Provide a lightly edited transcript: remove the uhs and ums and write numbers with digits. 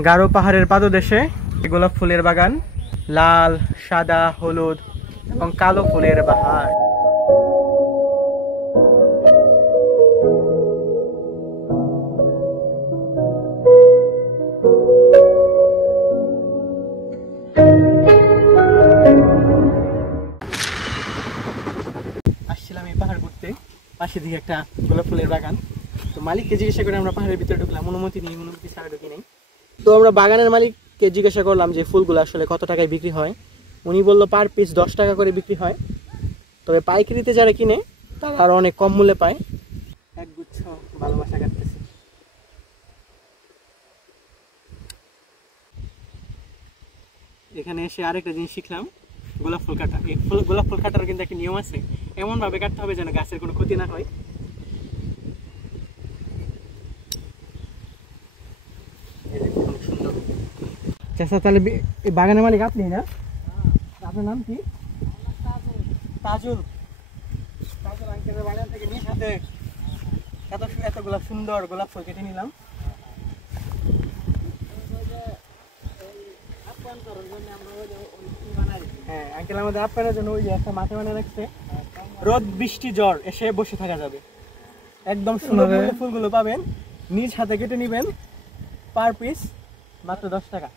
গারো পাহাড়ের পাদদেশে গোলাপ ফুলের বাগান, লাল, সাদা, হলুদ এবং কালো ফুলের বাহার। আসছিলাম এই পাহাড় ঘুরতে, পাশে দিকে একটা গোলাপ ফুলের বাগান। তো মালিককে জিজ্ঞাসা করে আমরা পাহাড়ের ভিতরে ঢুকলাম, অনুমতি নেই, অনুমতি ছাড়া ঢুকি নেই। তো আমরা বাগানের মালিককে জিজ্ঞাসা করলাম যে ফুলগুলো আসলে কত টাকায় বিক্রি হয়। উনি বললো পার পিস 10 টাকা করে বিক্রি হয়, তবে পাইকারিতে যারা কিনে তারা আরো অনেক কম মূল্যে পায়। একগুচ্ছ ভালোবাসা কাটতেছে। এখানে এসে আরেকটা জিনিস শিখলাম, গোলাপ ফুল কাটা। এই গোলাপ ফুল কাটার কিন্তু একটা নিয়ম আছে, এমন ভাবে কাটতে হবে যেন গাছের কোনো ক্ষতি না হয়। চাচা, তাহলে এই বাগানের মালিক আপনি না? আপনার নাম কি? তাজুল। তাজুল আঙ্কেলের বাগান থেকে নিজ হাতে এত গোলাপ, সুন্দর গোলাপ ফুল কেটে নিলাম। হ্যাঁ, আঙ্কেল আমাদের আপ্যায়নের জন্য ওই একটা মাঠে বানিয়ে রাখছে, রোদ বৃষ্টি ঝড় এসে বসে থাকা যাবে। একদম সুন্দর ফুলগুলো পাবেন, নিজ হাতে কেটে নিবেন, পার পিস মাত্র 10 টাকা।